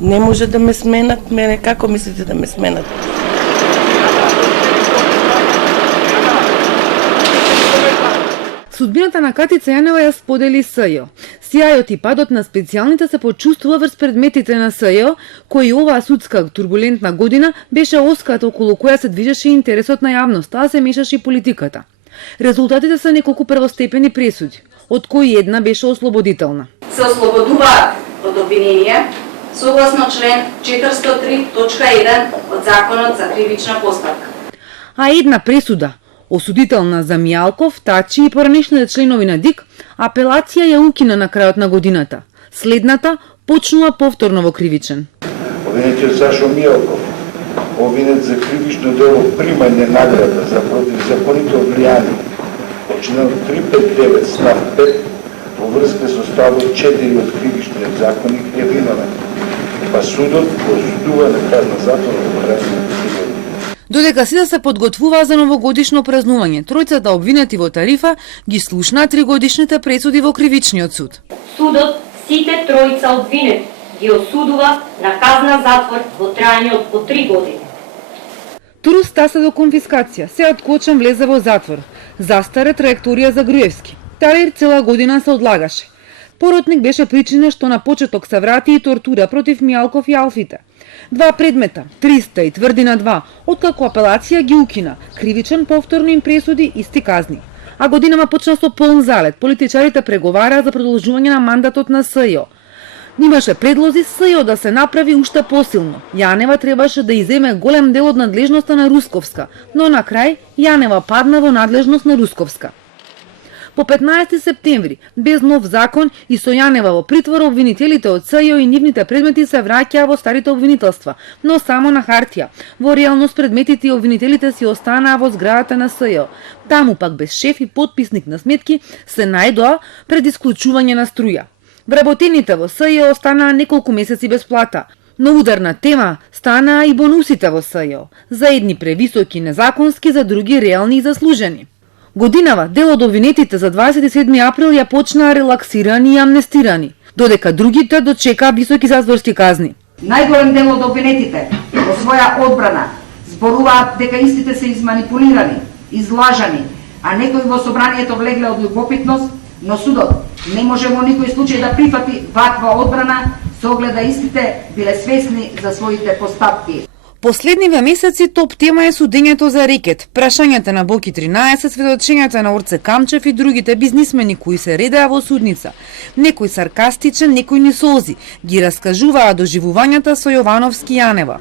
Не може да ме сменат, мене како мислите да ме сменат? Судбината на Катица Јанева ја сподели СЈО. Сјајот и падот на специјалните се почувствува врз предметите на СЈО, кои оваа судска турбулентна година беше оската околу која се движеше интересот на јавноста, а се мешаше и политиката. Резултатите се неколку првостепени пресуди, од кои една беше ослободителна. Се ослободуваат од обвинение согласно член 403.1 од Законот за кривична постапка. А една пресуда, осудителна за Мијалков, Тачи и поранешните членови на ДИК, апелација ја укина на крајот на годината. Следната почнува повторно во кривичен. Обвинетиот Сашо Мијалков, обвинет за кривично дело примање награда за противзаконито влијание, по член 359 став 5 во врска со ставот 4 од кривичниот законник е виновен, па судот го осудува на казна затвор во крај на 3 години. Додека сите се подготвуваа за новогодишно празнување, тројцата обвинети во Тарифа ги слушна 3-годишните пресуди во кривичниот суд. Судот сите тројца обвинети ги осудува на казна затвор во трајање од по 3 години. Туру стаса до конфискација, Сеат Кочан влезе во затвор. Застаре траекторија за Груевски. Талир цела година се одлагаше. Поротник беше причина што на почеток се врати и тортура против Мијалков и Алфите. 2 предмета, 300 и тврдина 2, откако апелација ги укина, кривичен повторно им пресуди исти казни. А годинама почна со полн залет, политичарите преговараа за продолжување на мандатот на СЈО. Имаше предлози СЈО да се направи уште посилно. Јанева требаше да иземе голем дел од надлежноста на Русковска, но на крај Јанева падна во надлежност на Русковска. По 15 септември, без нов закон и со Јанева во притвор, обвинителите од СЈО и нивните предмети се враќаа во старите обвинителства, но само на хартија. Во реалност предметите и обвинителите си останаа во зградата на СЈО. Таму пак без шеф и подписник на сметки се најдоа пред исклучување на струја. Вработените во СЈО останаа неколку месеци без плата. Но ударна тема станаа и бонусите во СЈО. За едни превисоки незаконски, за други реални и заслужени. Годинава дел од обвинетите за 27 април ја почнаа релаксирани и амнестирани, додека другите дочекаа високи затворски казни. Најголем дел од обвинетите во своја одбрана зборуваат дека истите се изманипулирани, излажани, а некои во собранието влегле од љубопитност, но судот не може во никој случај да прифати ваква одбрана со оглед да истите биле свесни за своите постапки. Последниве месеци топ тема е судењето за рекет, прашањата на Боки 13, сведочењата на Орце Камчев и другите бизнисмени кои се редеа во судница. Некој саркастичен, некој ни солзи, ги раскажуваа доживувањата со Јовановски и Јанева.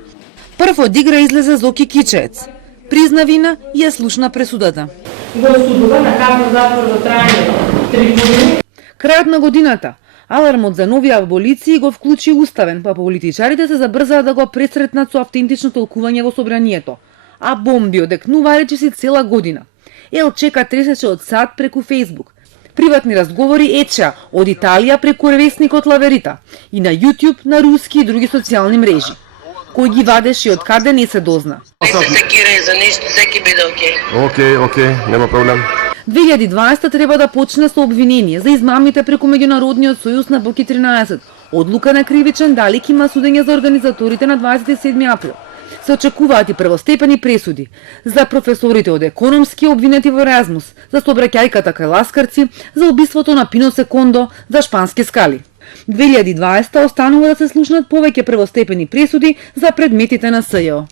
Прв од игра излезе Зоки Кичеец. Призна вина и ја слушна пресудата. Го осудува на казна затвор во трајање 3 години. Крајот на годината, алармот за нови аболиции го вклучи уставен, па политичарите се забрзаа да го пресретнат со автентично толкување во собранието. А бомби одекнуваа речиси цела година. ЛЧК тресеше од САД преку Фейсбук. Приватни разговори еча од Италија преку ревесникот Лаверита и на YouTube, на руски и други социјални мрежи. Кој ги вадеше и од каде не се дозна. Не се секирај за ништо, секи биде окей. Окей, нема проблем. 2020 треба да почне со обвинение за измамите преку Меѓународниот сојуз на Боки 13. Одлука на кривичен далек има судење за организаторите на 27 април. Се очекуваат и првостепени пресуди за професорите од економски обвинети во Еразмус, за сообраќајката кај ласкарци, за убиството на Пино Секондо, за шпански скали. 2020 останува да се слушнат повеќе првостепени пресуди за предметите на СЈО.